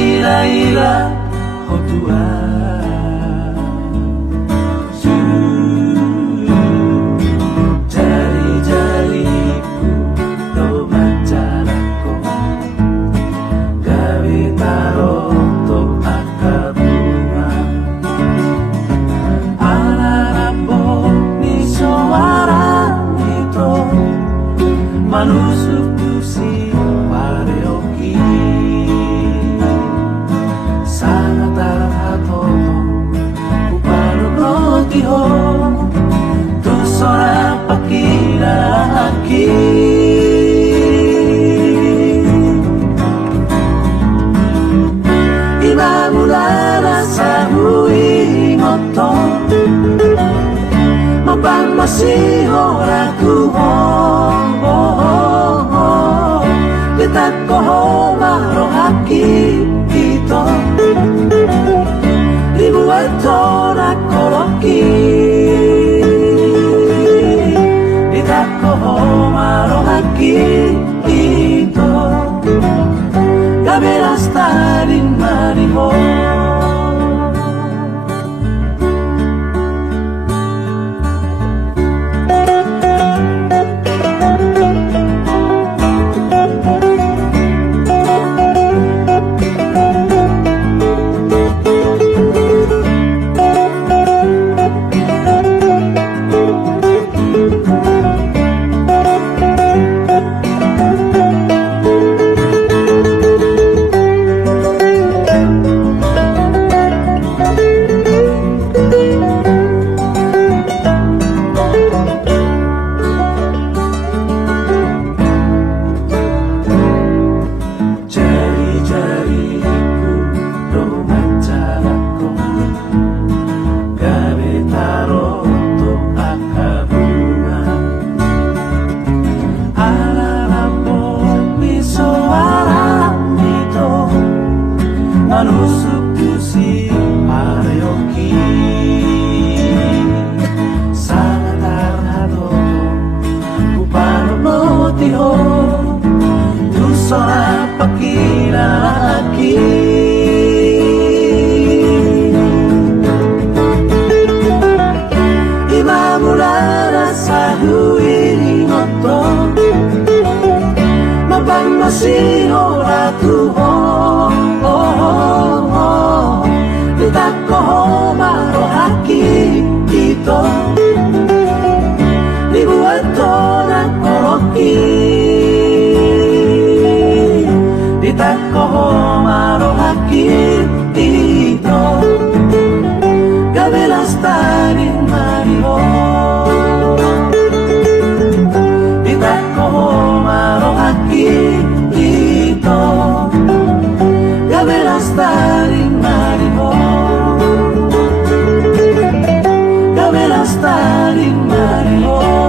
ira-ira hodua jari-jariku do mancarako gawe taroto akar bunga alarapo ni suara itu manusuk si pareoki sangat tarhato upalo notiho tu sora pakira aki imamulala sa huingoto mabang masiho rakuho kita koho marohaki ito dibuat orang koloki kita koho marohaki ito kabelas tarin mariho manusuk si pareoki sangat tarhato upalo notiho tu sora pakira aki imamulala sa huingoto mabang masiho ratuho koho marohaki ito dibuat orang koloki ditak koho marohaki ito kabelas tarin mariho ditak koho marohaki ito kabelas tarin mariho taring mariho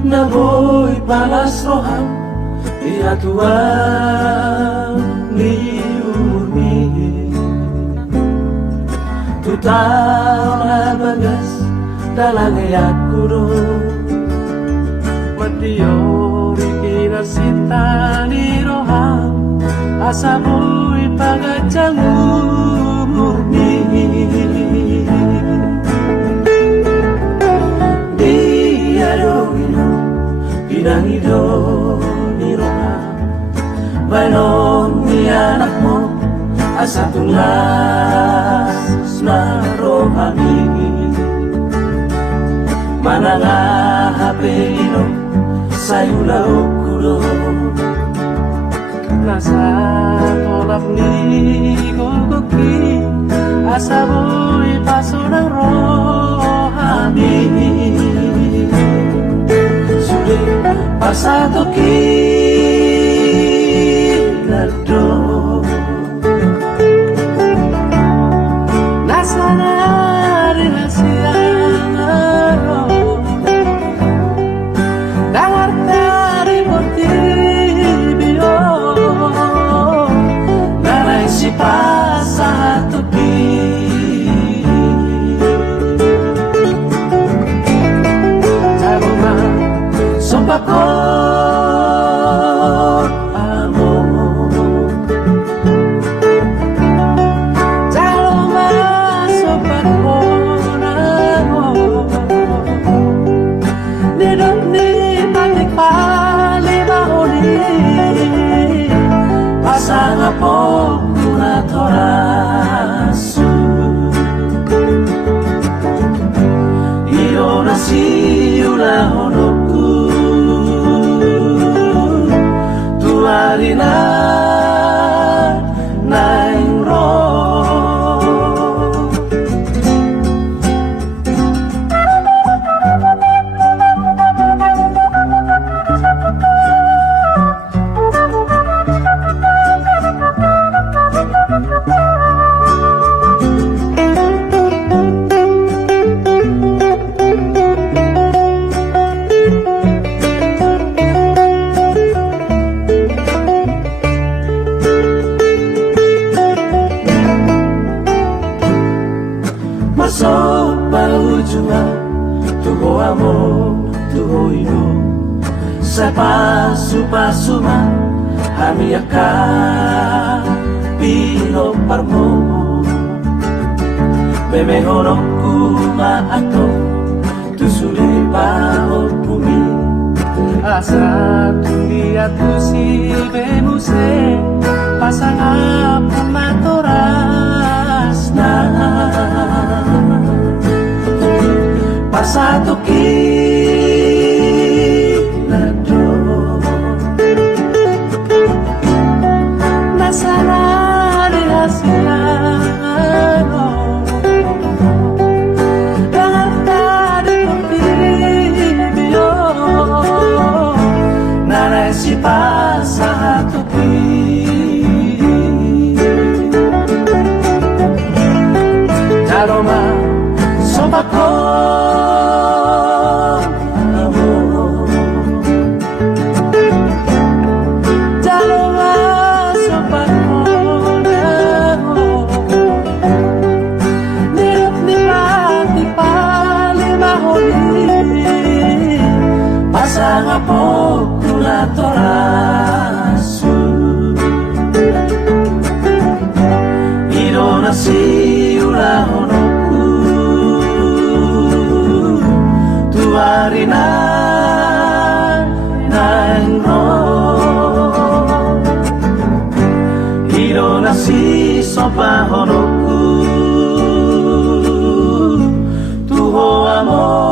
Naboy palas roham Ia tuang ni umurmi Tutau na bagas dalang ayat kudo Matiori kinasita ni roham Asaboy pagacang umurmi Pinangido ni roham Bainon ni anak mo Asa tulas na rohami Manangahapino Sa'yo laok kudo Nasa tolap ni guguki Asa boy paso ng rohami Pasado kinado Nasa rin na siya Nangartari mo tibio Nanay si pasado Pakot amor Jalo masuk pakot amor Nidok ni patik palimahuli Pasang apo kuna torasu Iyo nasi ulahono Marina naing roh Masuk berujungan Tuho amor, tuho ino Sa pasu-pasuma Hami akan pinoparmo Memehonok kuma ato Tusuli pahot bumi Asa tuliat silbe muse Pasangap matoras na Pasado kinado Nasarari hasilano Dangantari pagtibio Nanay si pasado Jaroma sobako Pasang apo kula torasu Iro nasi ulahonoku Tuarina naing roh Iro nasi sopahonoku Tuho amor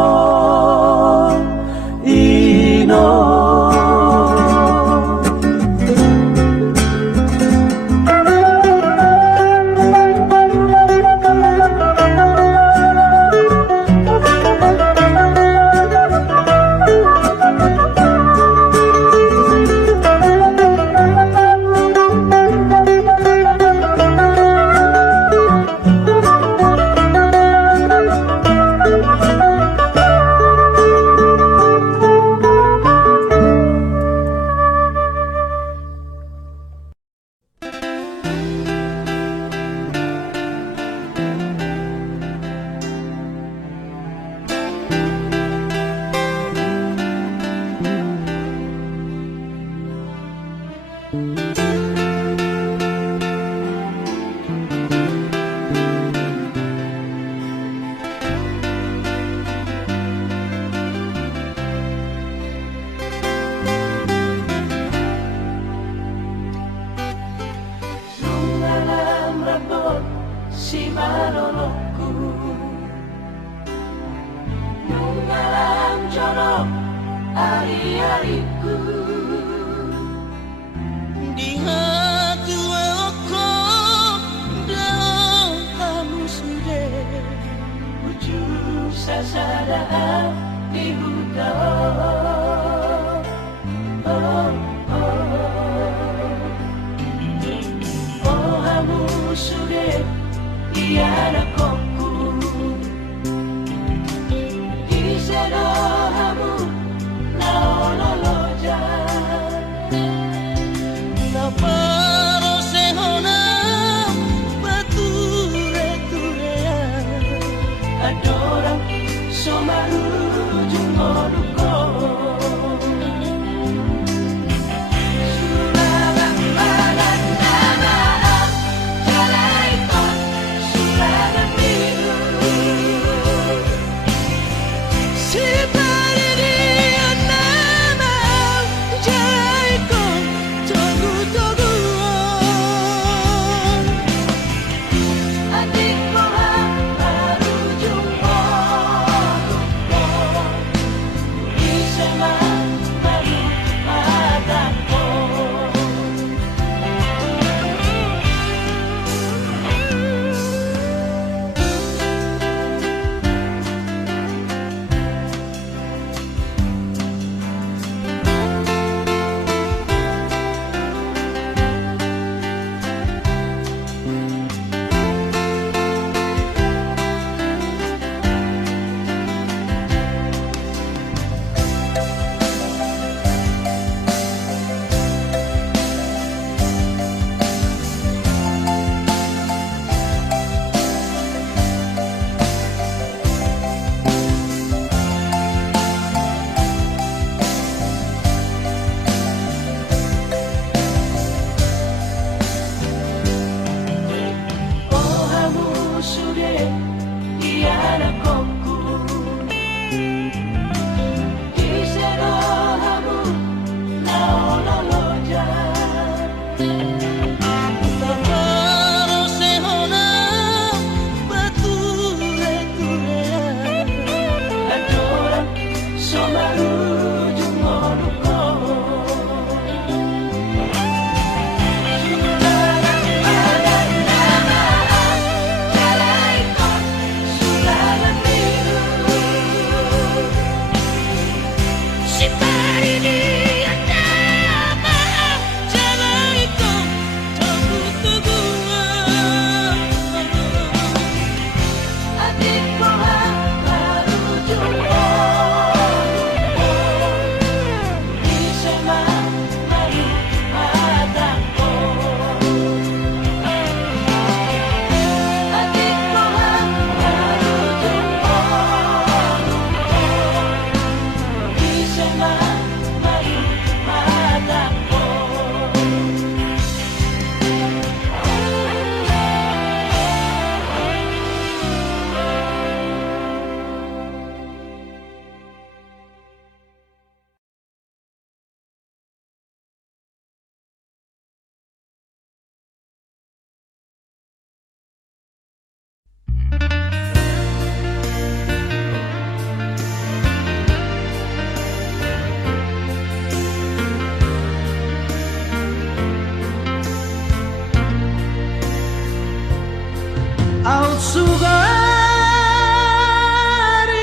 hari-hariku di hati aku dan kamu sudah ujung sasadaan di hutan. Oh, kamu sudah tiada kongku di sedohamu naololoja na paro sehona bature-turea adorang somaru jungoduko Sugari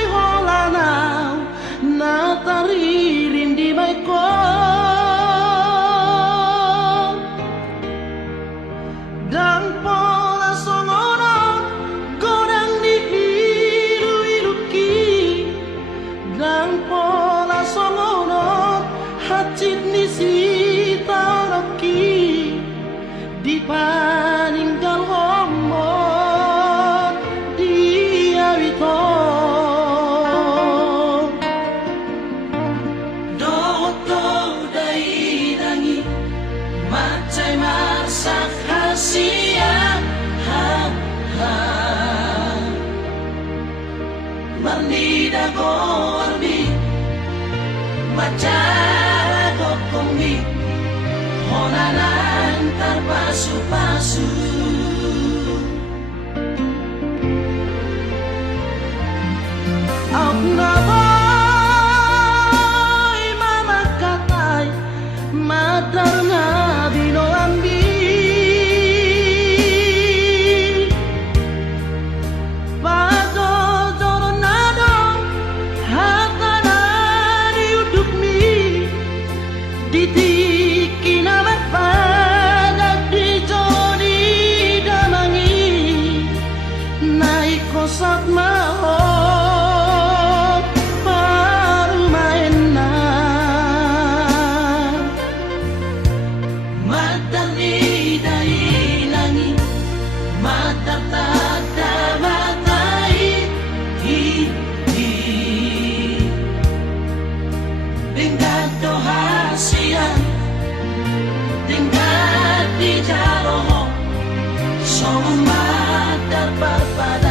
holanau na taririn di maiko dan pola songono godang di ilu-iluki dan pola songono hacit ni sita roki di paninggal homo Marnida gorbi Macara gokomi Honanan terpasu-pasu Aku nggak boy mama Bengkado hasian tinggal di jaro somatar parpadana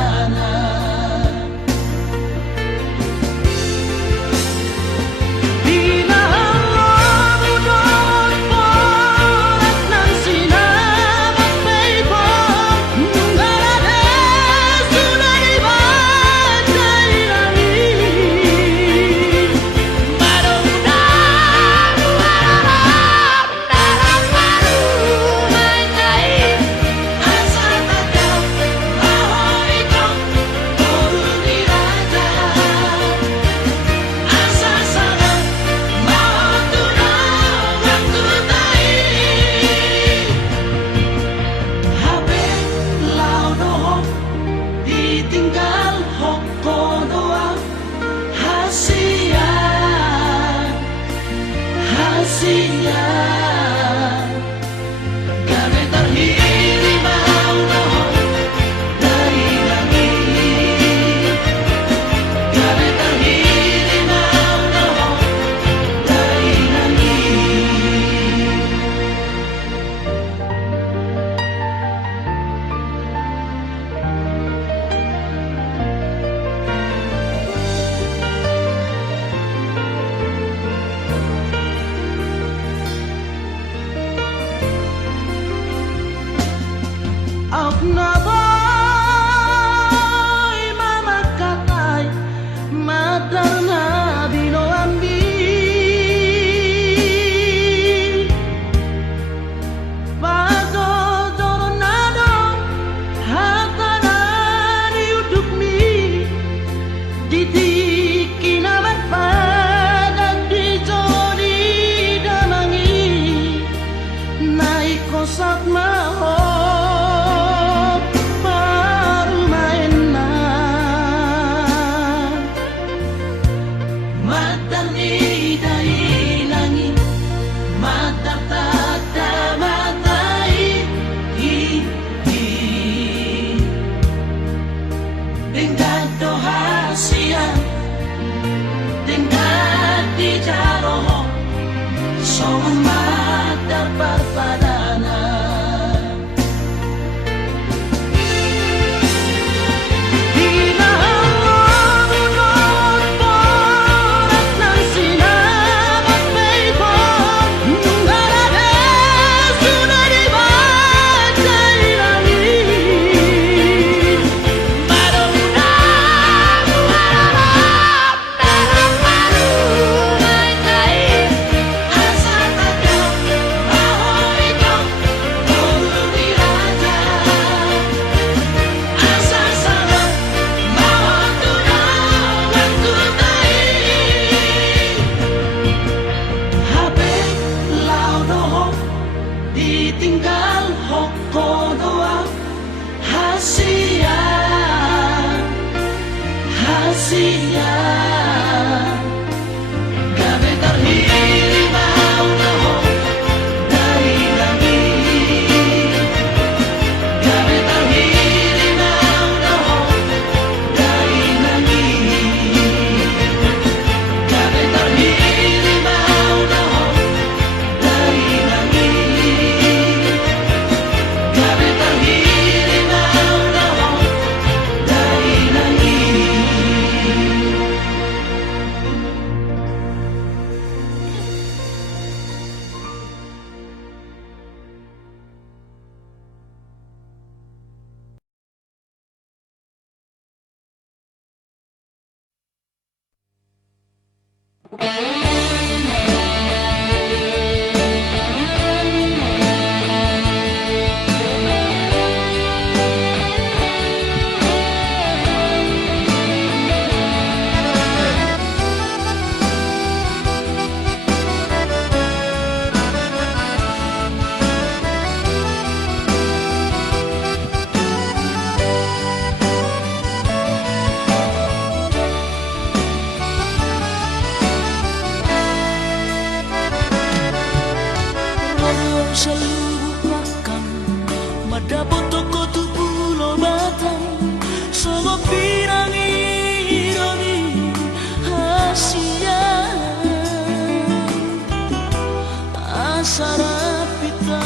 sarap kita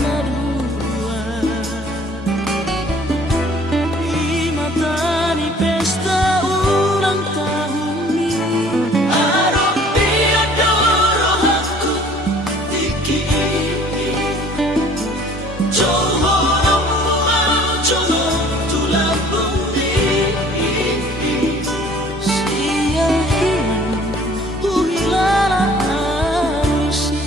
na dua di mata ni pesta ulang tahun ni. Araw piadoro aku tiki Johor mau johor tulang bumi Sia hilang uhilala alusi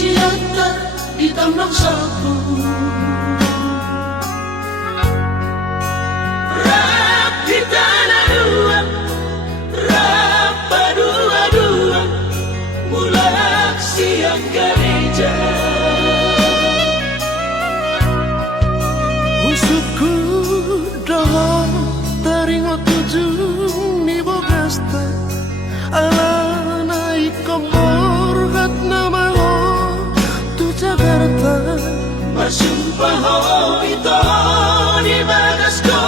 siata itamang sapu rap kita dua rap dua mulai siang gereja Usukku doa taringo tujung ni bogasta ala naik kompor kat nama ho tu Jakarta masumpah ho ito di bagas ko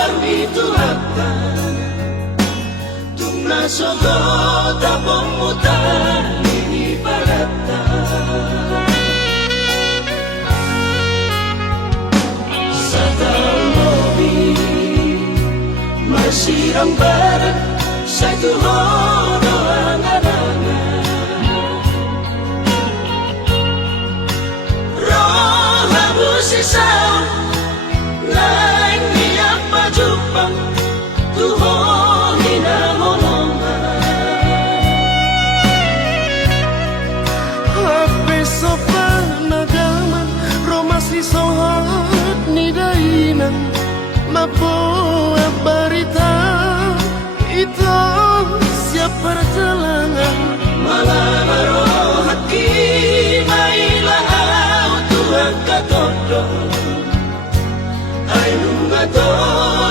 arwi tuhatta tung nasogo tapong mutan ini pagata sa talobi masirang barat sa tuhono ang alangan roha busisaw laing niyak pajupang tuho hinahonongan Hape sopa nagaman romasi sohat ni dainan mapoa barita itu siap perjalanan malamaro hati mailah Tuhan katodo ay lungato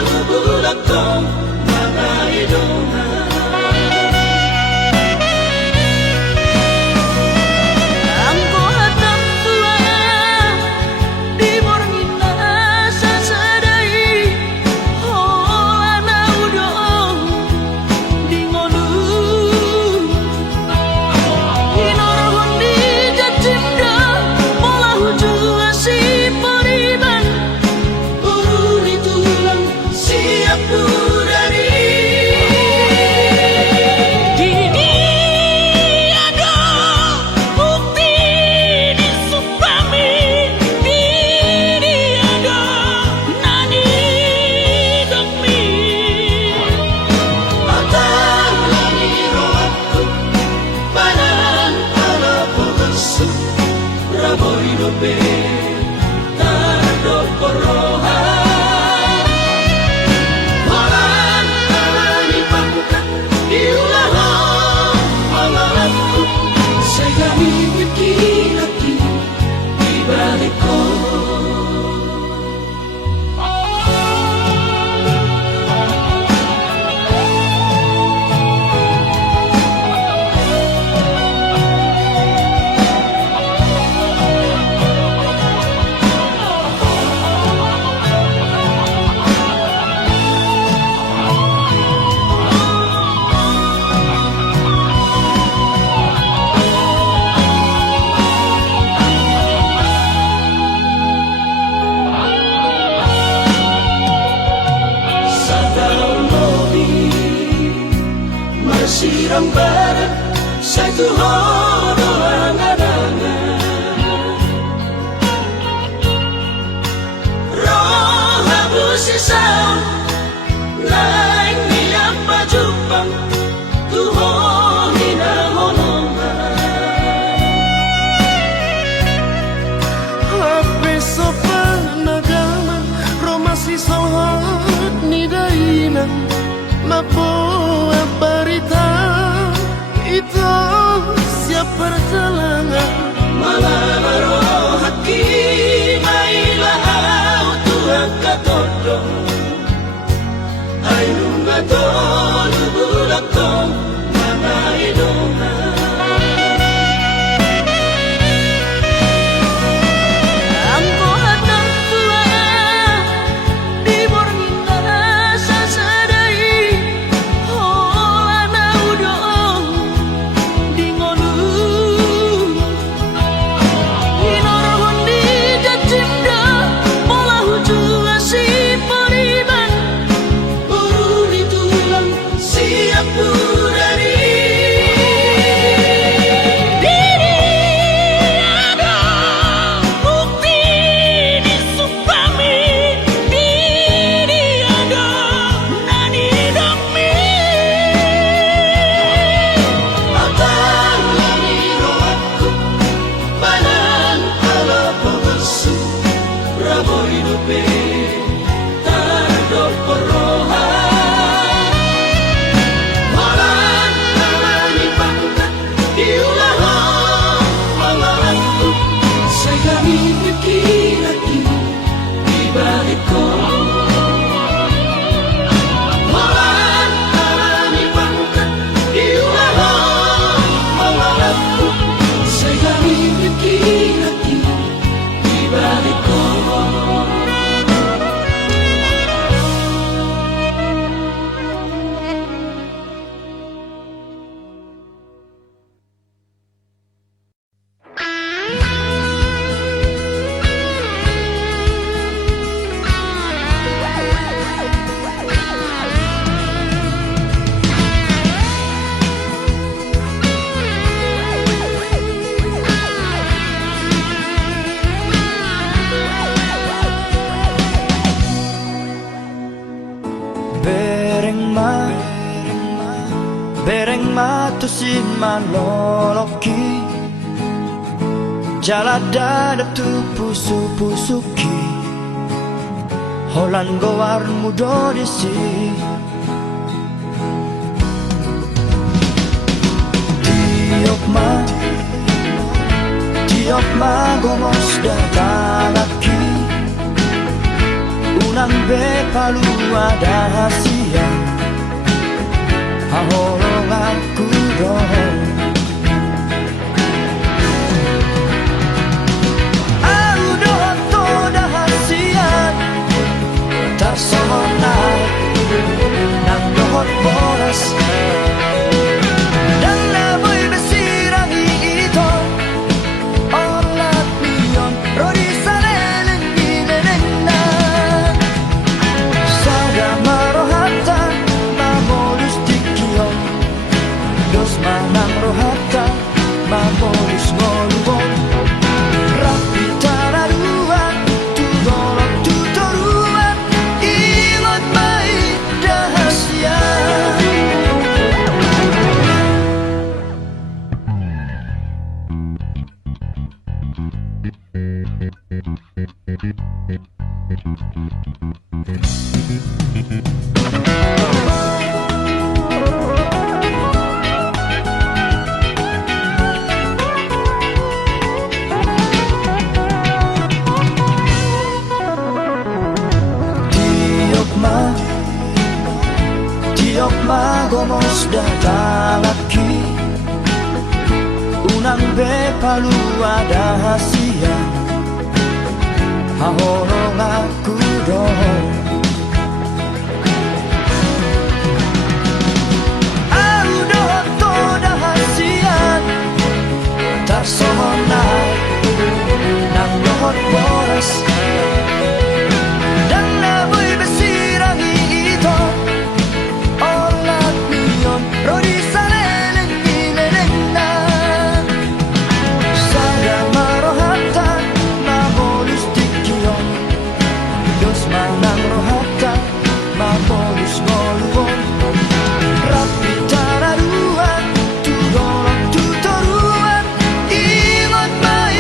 lubulak ko mga idongan Ang kuhatang tua di morning nasa sadai hola na udong di ngonu inorhon di jatimda mola hujua si pariban Urun itu lang siap purari Dini ada bukti di supami Dini ada nani dami Matang lani rohatku Panan ala pugasu Raboy dobe Tardo korohan Walan alani pamuka Iulaho Pangalanku Say kami wiki-laki Di balik ko Sa talobi masirang barat sa tuhono ang alangan roha busisaw laing niyak pajupang tuho hinahonongan Hape sopa nagaman romasi sohat ni dainan mapoa barita itu be tardo porohan Walang alani pangkat iulahong mga antok Sa gamit nagkinagin ibalik ko Walang alani pangkat iulahong mga antok Sa gamit nagkinagin ibalik ko Bereng matusin maloloki Jalada tu pusu-pusuki Holan gowar mudo disi Tiok ma gomos datalaki Unang be palu ada hasia Hahorong aku dong Aku doon to dahasian Tarsomonay Nang doon boras Dan namoy besirang iito Olat niyon Rodi saleleng ineneng na Sada marohatan Mamolus dikiyon Dos manang rohata Mamolus ngolubon Rapi tararuan Tudolong tutoruan Ingot mai dahasian Tiok ma gomos datalaki Unang be palu ada hasia Hahorong aku dong Aku doon to dahasian Tarsomonay Nang doon boras Dan namoy besirang iito Olat niyon Rodi saleleng ineneng na Sada marohatan Mamolus dikiyon Dos manang rohatan Mamolus ngolubon Rapi tararuan Tudolong tutoruan Ingot mai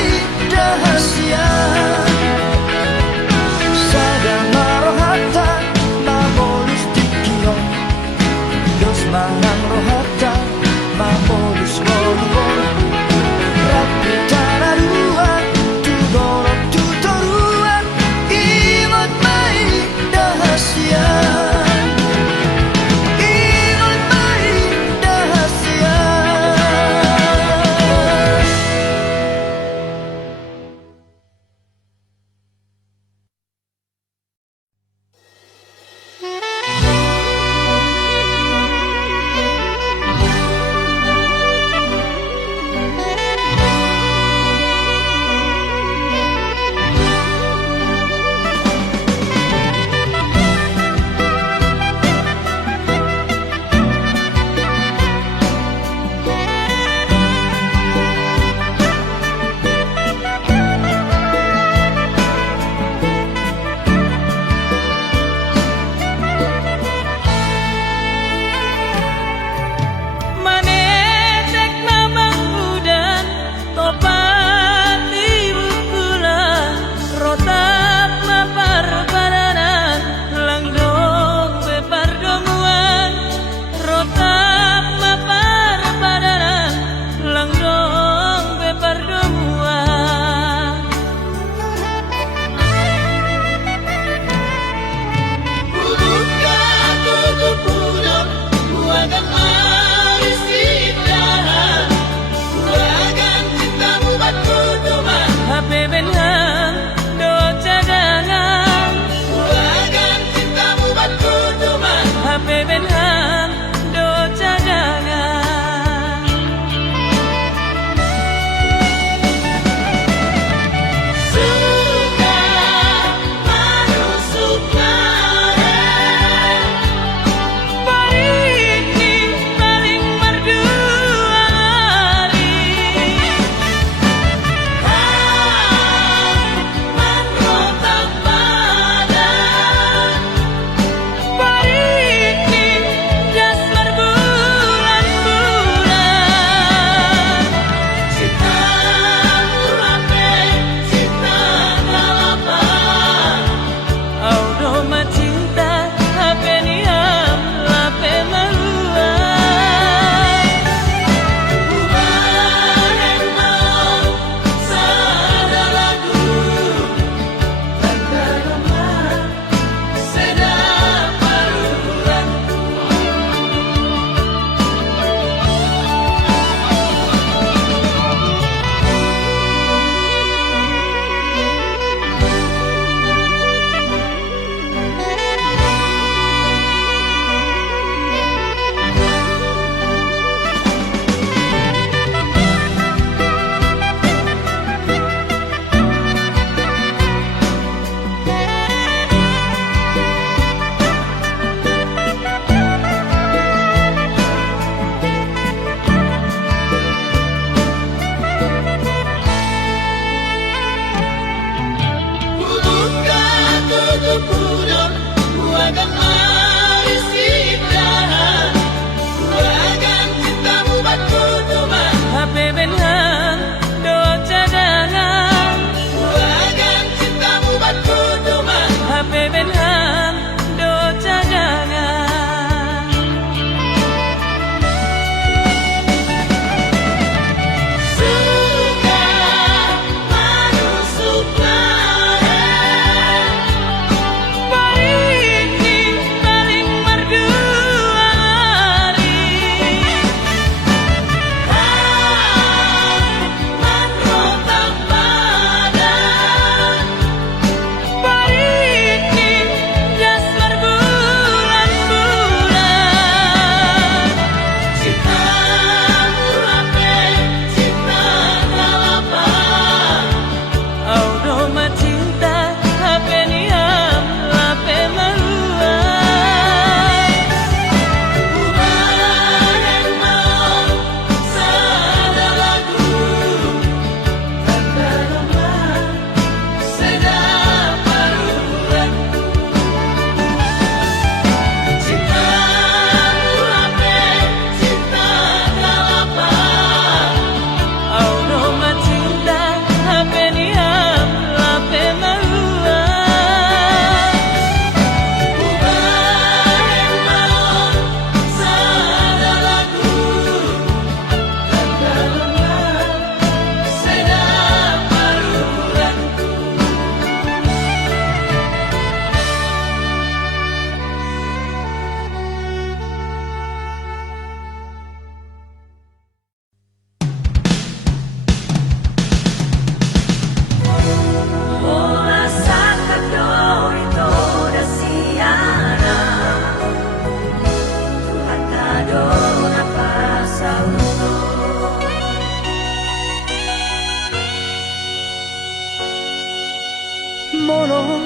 kono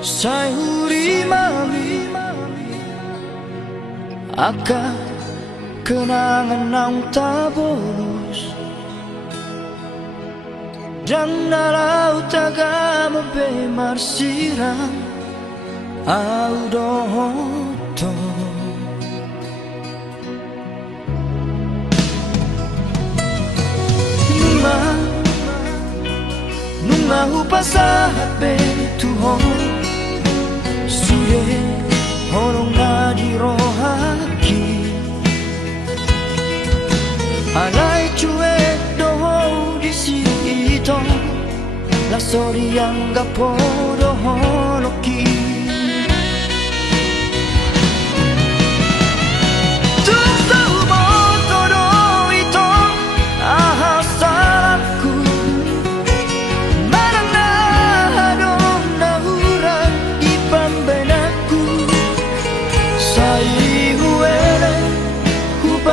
sai mami aka kenangan nang tak bolos dan laut taga mabe marsirang au dohoto nunga upasahat be tuhon suye horong na di rohaki alai cue doho di sito la soriang gapo doho loki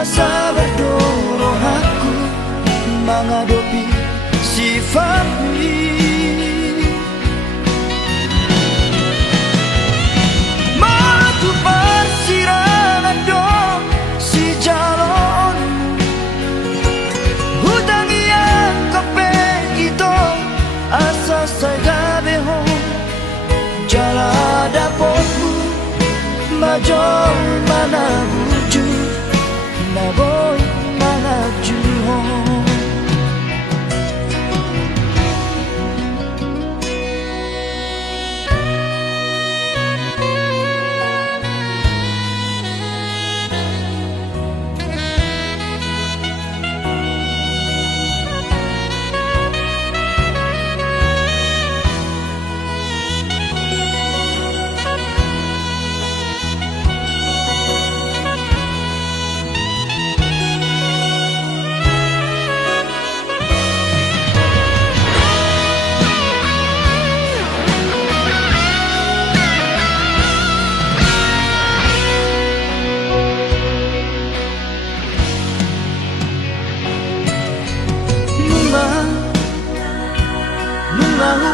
Sabadoro aku menghadapi sifatmu Matu persirangan dong si jalon Hutang yang kopeng itu asa saya behong Jala dapatmu majol mana wujud na boy manaju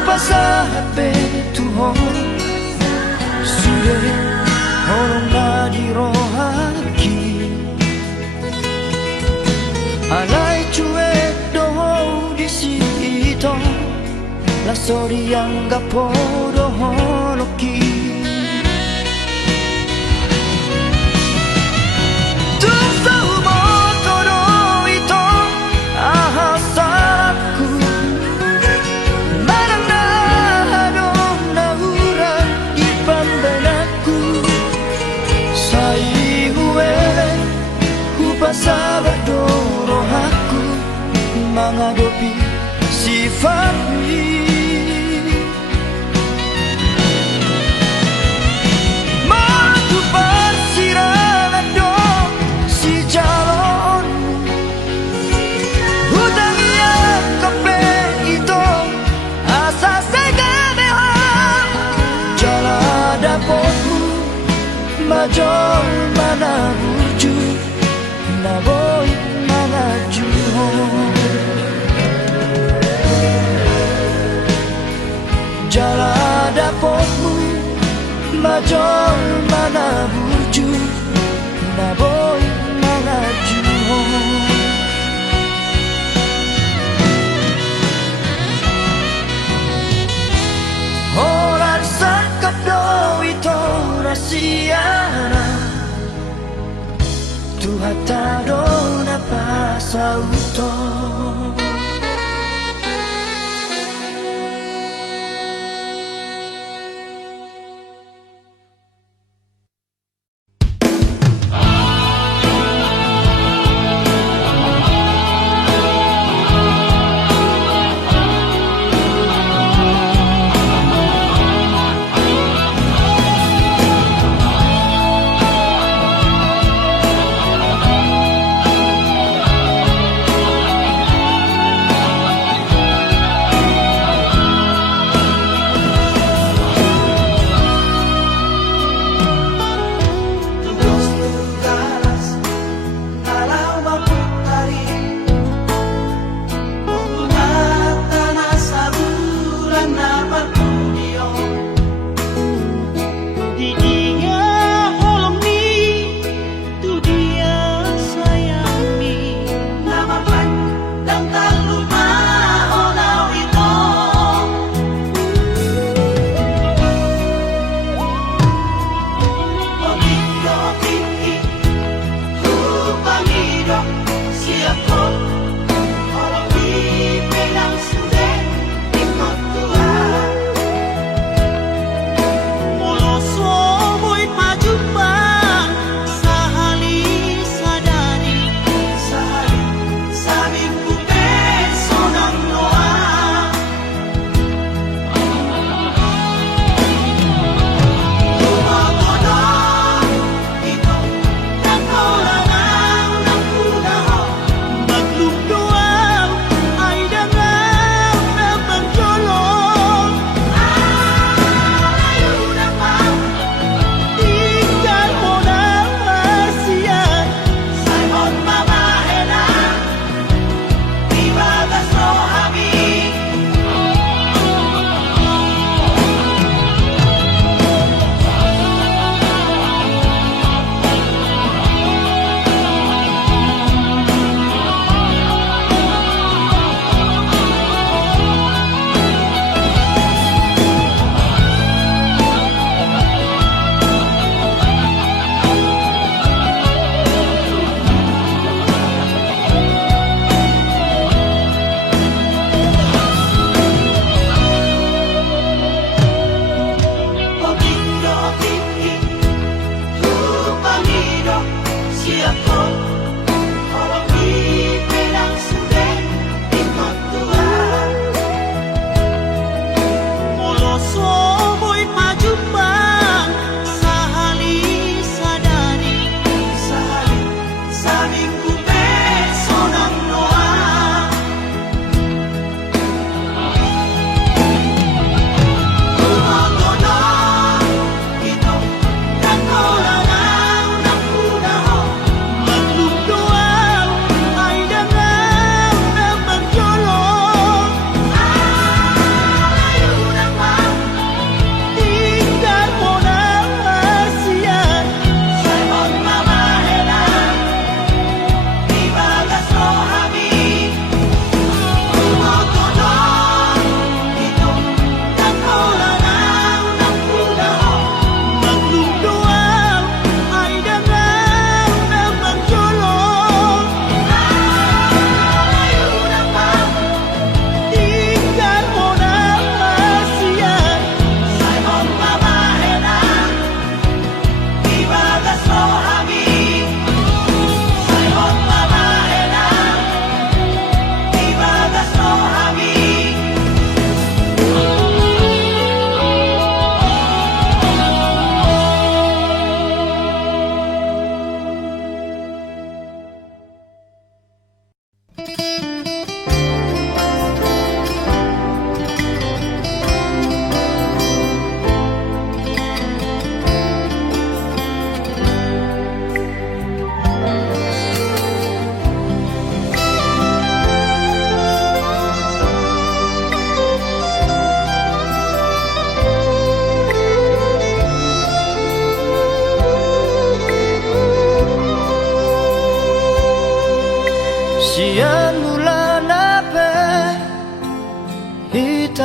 pasahat be tuhon suye horong na di rohaki alai cue doho di sito la soriang gapo doho loki Sabadoro aku menghadapi sifatmu Matu persirangan dong si jalon Hutang yang kopeng itu asa saya behang Jala dapatmu majol mana wujud na boy manaju Jala dapatmu majol mana wujud na boy manaju Orang sakap do itu rasiana Tuhan tak ada pasauto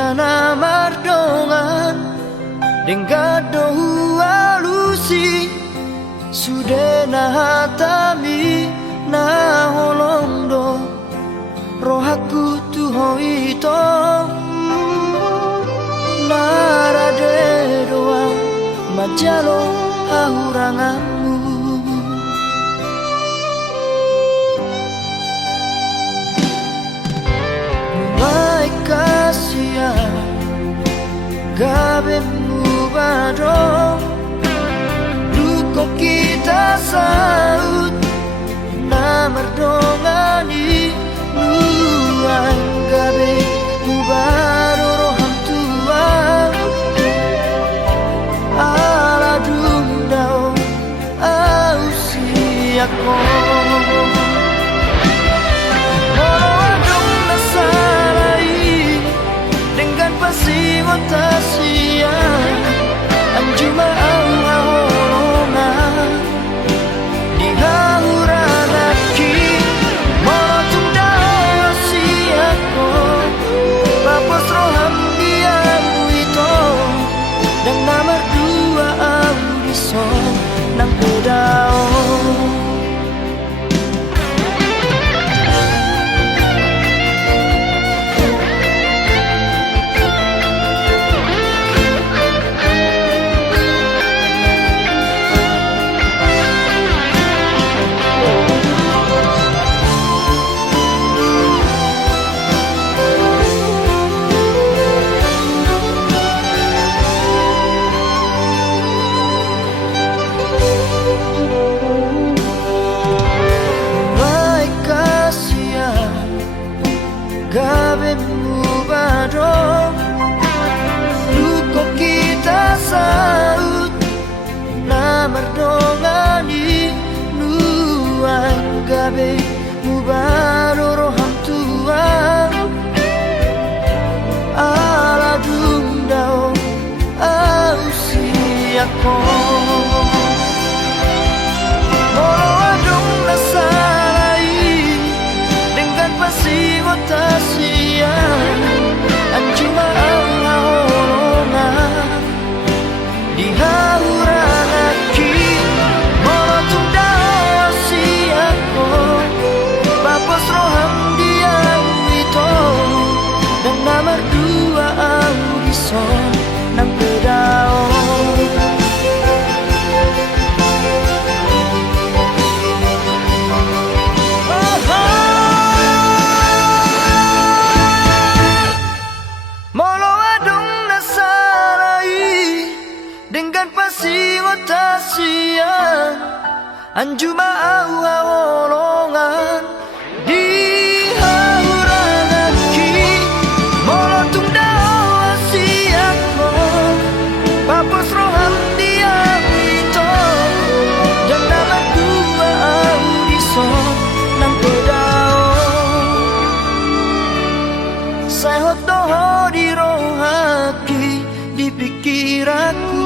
Sudana mardongan Dengado alusi Sudena hatami na holondo Rohaku tuhoito Narade doang majalo hahuranganmu Mulai kasihan Gabemu badong Luko kita saut Namardongani Luang gabe Mubaro roham tua Ala dundao Ausiako Morodong nasalai Dengan pasi watasia Anjuma awahorona Dihahuranaki Morodong dao siako Papos roham diamu itu Dan nomor dua audison Nang pedao Gabemu badong Luko kita saut Namardongani Nuang gabe Mubaro roham tua Ala dundao Ausiako Molo adong nasalai Dengan pasi watasia Anjuma awahorona Dihahuranaki Molotong dao siako Papos roham diamu itu Dan nomor dua audison Nang pedao Dengan pasi watasia Anjuma awahorona Dihahuranaki Molotong dao siako Papos roham diamu itu Dan nomor dua audison Nang pedao Saya hotoho di rohaki Di pikiranku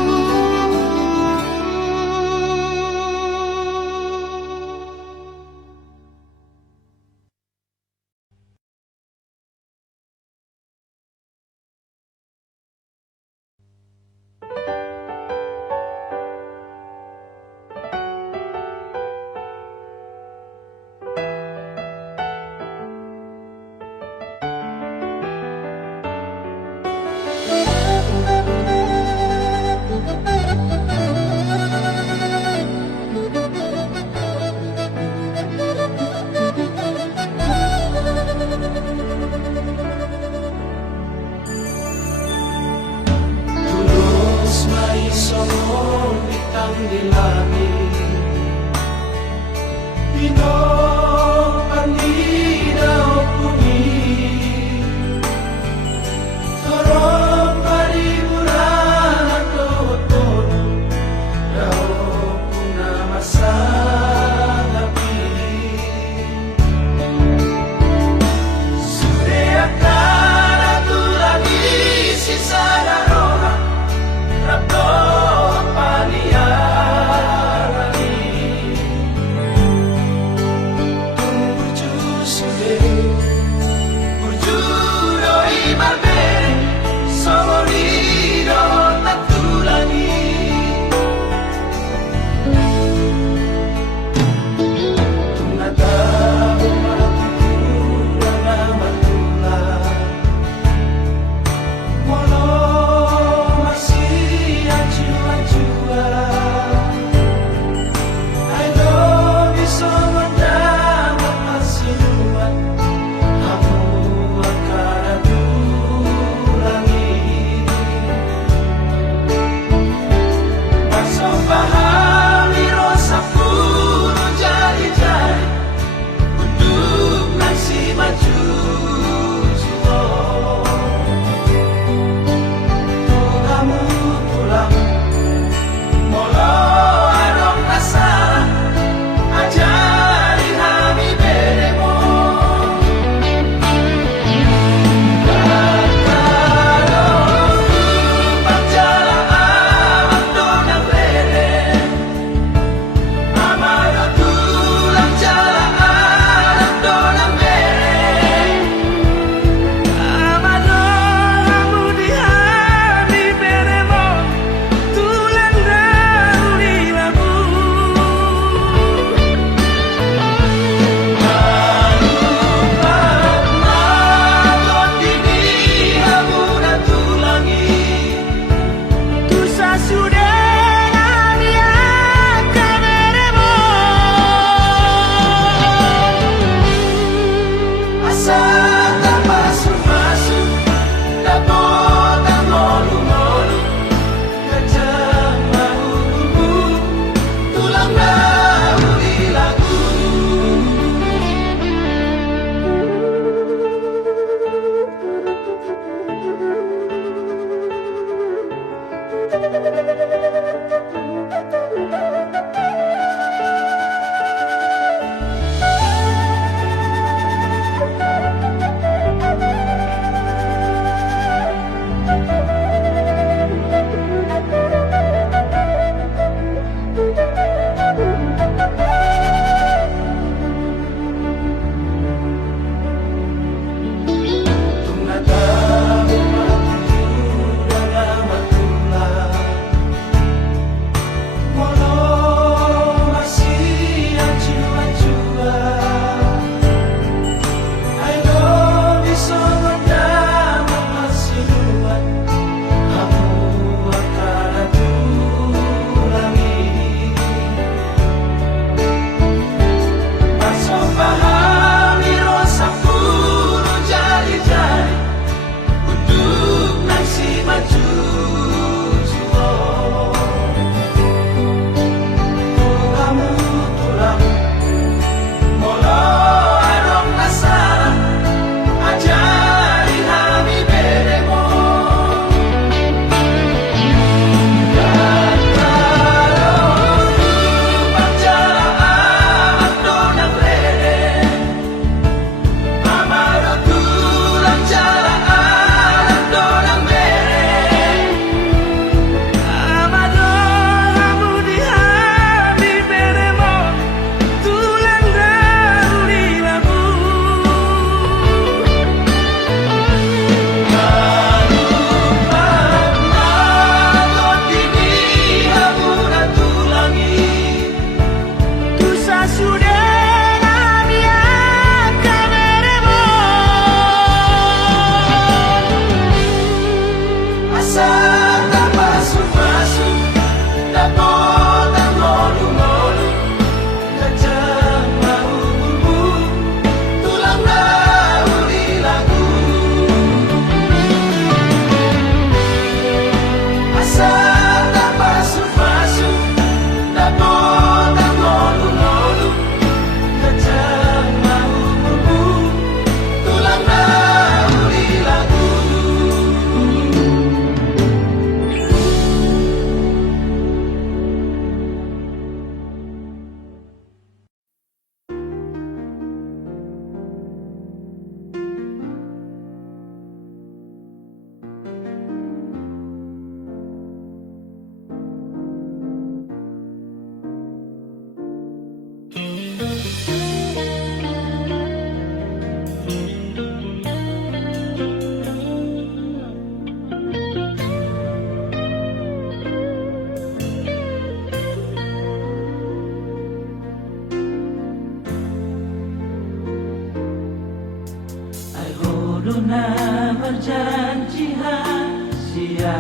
janji hasia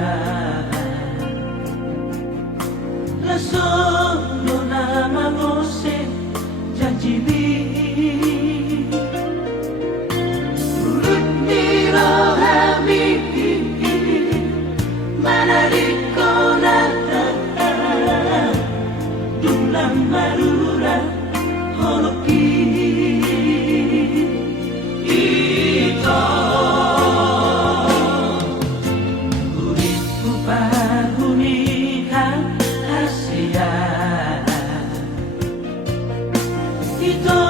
Langsung nona mangose janji bi Urut dirohami Manariko nata Dulang marura holoki Ito Uripku pahunikan hasia Ito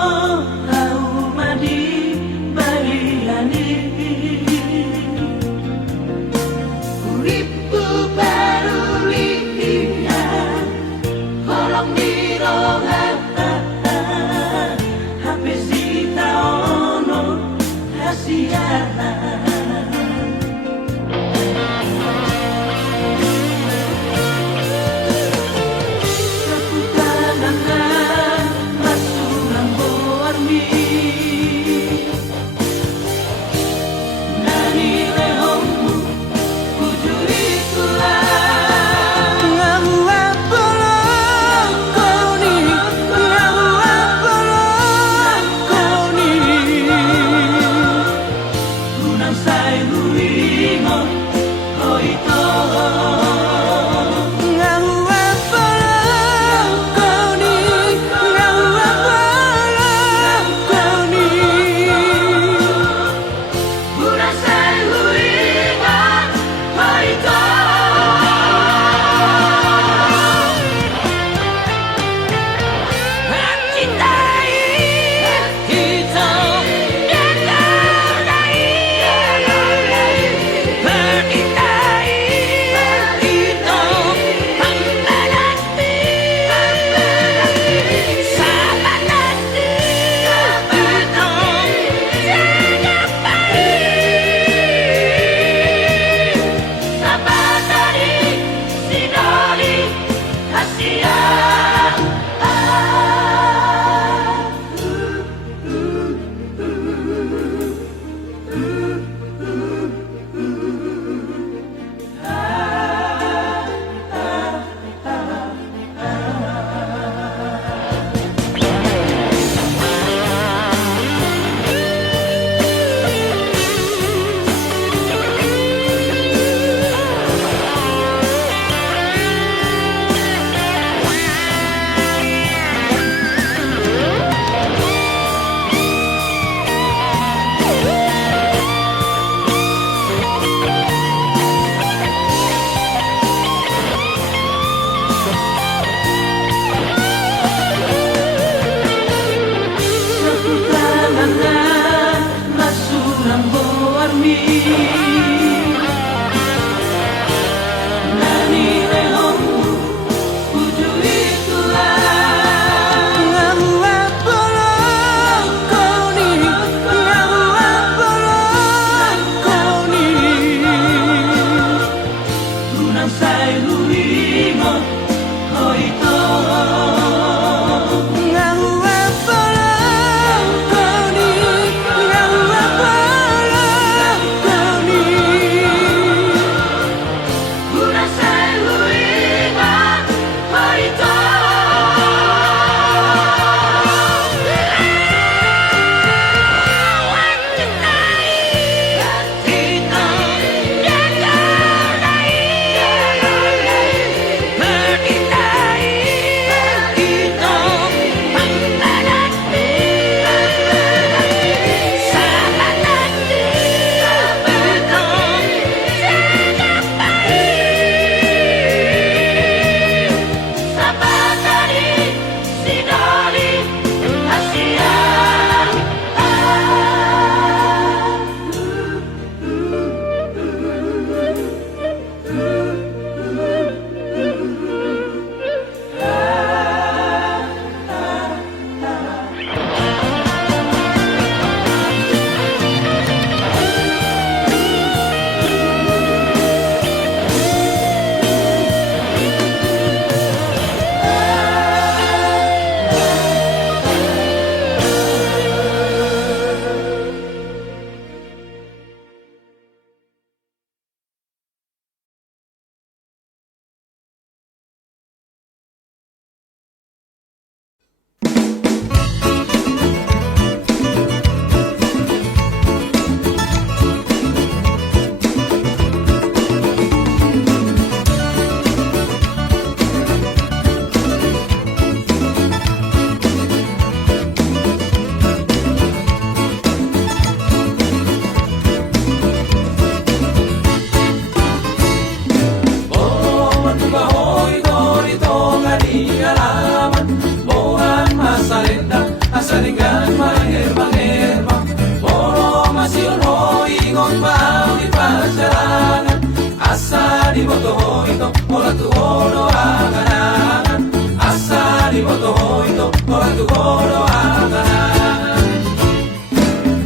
jalangan asa di boto ito ola tu oro angan asa di boto ito ola tu oro angan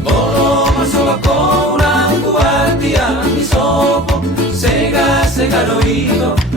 oh masuk ako nang buat yang isopo sega sega no ito